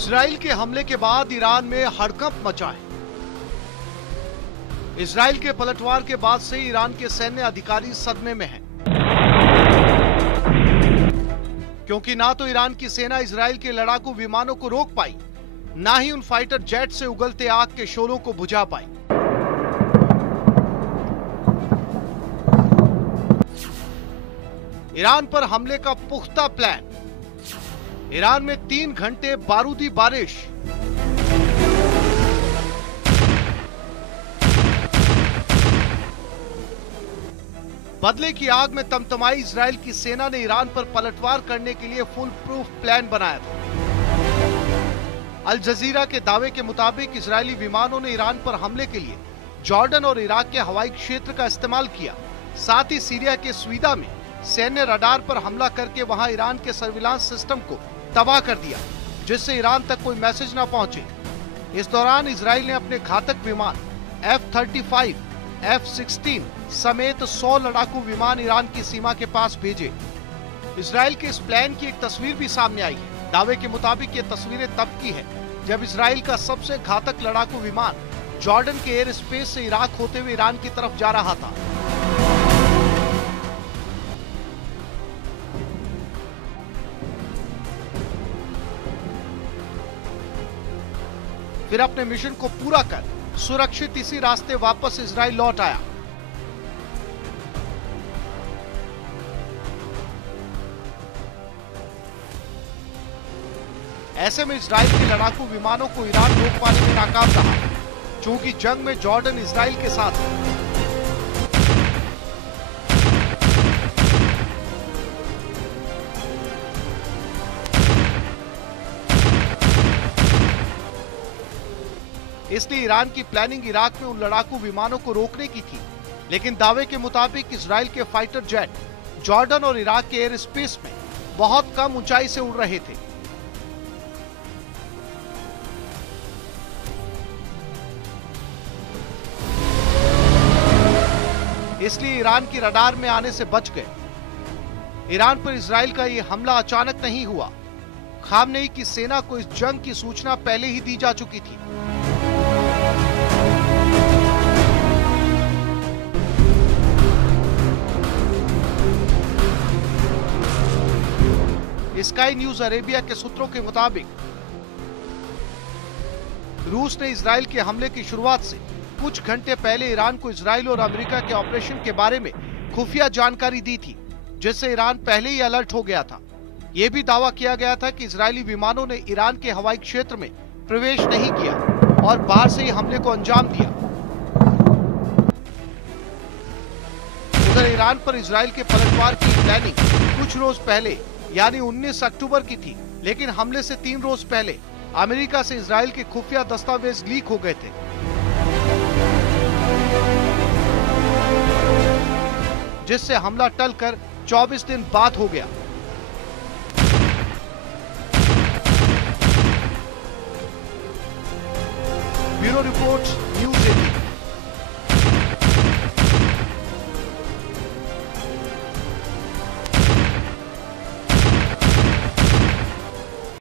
Israel के हमले के बाद ईरान में हड़कंप मचा है। इजराइल के पलटवार के बाद से ईरान के सैन्य अधिकारी सदमे में हैं, क्योंकि ना तो ईरान की सेना इजराइल के लड़ाकू विमानों को रोक पाई, ना ही उन फाइटर जेट से उगलते आग के शोलों को बुझा पाई। ईरान पर हमले का पुख्ता प्लान। ईरान में 3 घंटे बारूदी बारिश। बदले की आग में तमतमाई इजराइल की सेना ने ईरान पर पलटवार करने के लिए फुल प्रूफ प्लान बनाया था। अल जजीरा के दावे के मुताबिक इजरायली विमानों ने ईरान पर हमले के लिए जॉर्डन और इराक के हवाई क्षेत्र का इस्तेमाल किया। साथ ही सीरिया के स्वीदा में सैन्य रडार पर हमला करके वहां ईरान के सर्विलांस सिस्टम को तबाह कर दिया, जिससे ईरान तक कोई मैसेज न पहुंचे। इस दौरान इजराइल ने अपने घातक विमान F-35, F-16 समेत 100 लड़ाकू विमान ईरान की सीमा के पास भेजे। इजराइल के इस प्लान की एक तस्वीर भी सामने आई है। दावे के मुताबिक ये तस्वीरें तब की है जब इजराइल का सबसे घातक लड़ाकू विमान जॉर्डन के एयर स्पेस से इराक होते हुए ईरान की तरफ जा रहा था। फिर अपने मिशन को पूरा कर सुरक्षित इसी रास्ते वापस इजराइल लौट आया। ऐसे में इजराइल के लड़ाकू विमानों को ईरान रोक पाने में नाकाम रहा, चूंकि जंग में जॉर्डन इजराइल के साथ है। इसलिए ईरान की प्लानिंग इराक में उन लड़ाकू विमानों को रोकने की थी, लेकिन दावे के मुताबिक इजराइल के फाइटर जेट जॉर्डन और इराक के एयर स्पेस में बहुत कम ऊंचाई से उड़ रहे थे। इसलिए ईरान की रडार में आने से बच गए। ईरान पर इजराइल का यह हमला अचानक नहीं हुआ। खामनेई की सेना को इस जंग की सूचना पहले ही दी जा चुकी थी। स्काई न्यूज अरेबिया के सूत्रों के मुताबिक रूस ने इजराइल के हमले की शुरुआत से कुछ घंटे पहले ईरान को इजराइल और अमेरिका के ऑपरेशन के बारे में खुफिया जानकारी दी थी, जिससे ईरान पहले ही अलर्ट हो गया था। यह भी दावा किया गया था कि इजरायली विमानों ने ईरान के हवाई क्षेत्र में प्रवेश नहीं किया और बाहर से ही हमले को अंजाम दिया। उधर ईरान पर इजराइल के पलटवार की प्लानिंग कुछ रोज पहले यानी 19 अक्टूबर की थी, लेकिन हमले से 3 रोज पहले अमेरिका से इजराइल के खुफिया दस्तावेज लीक हो गए थे, जिससे हमला टलकर 24 दिन बाद हो गया। Bureau report, news 18।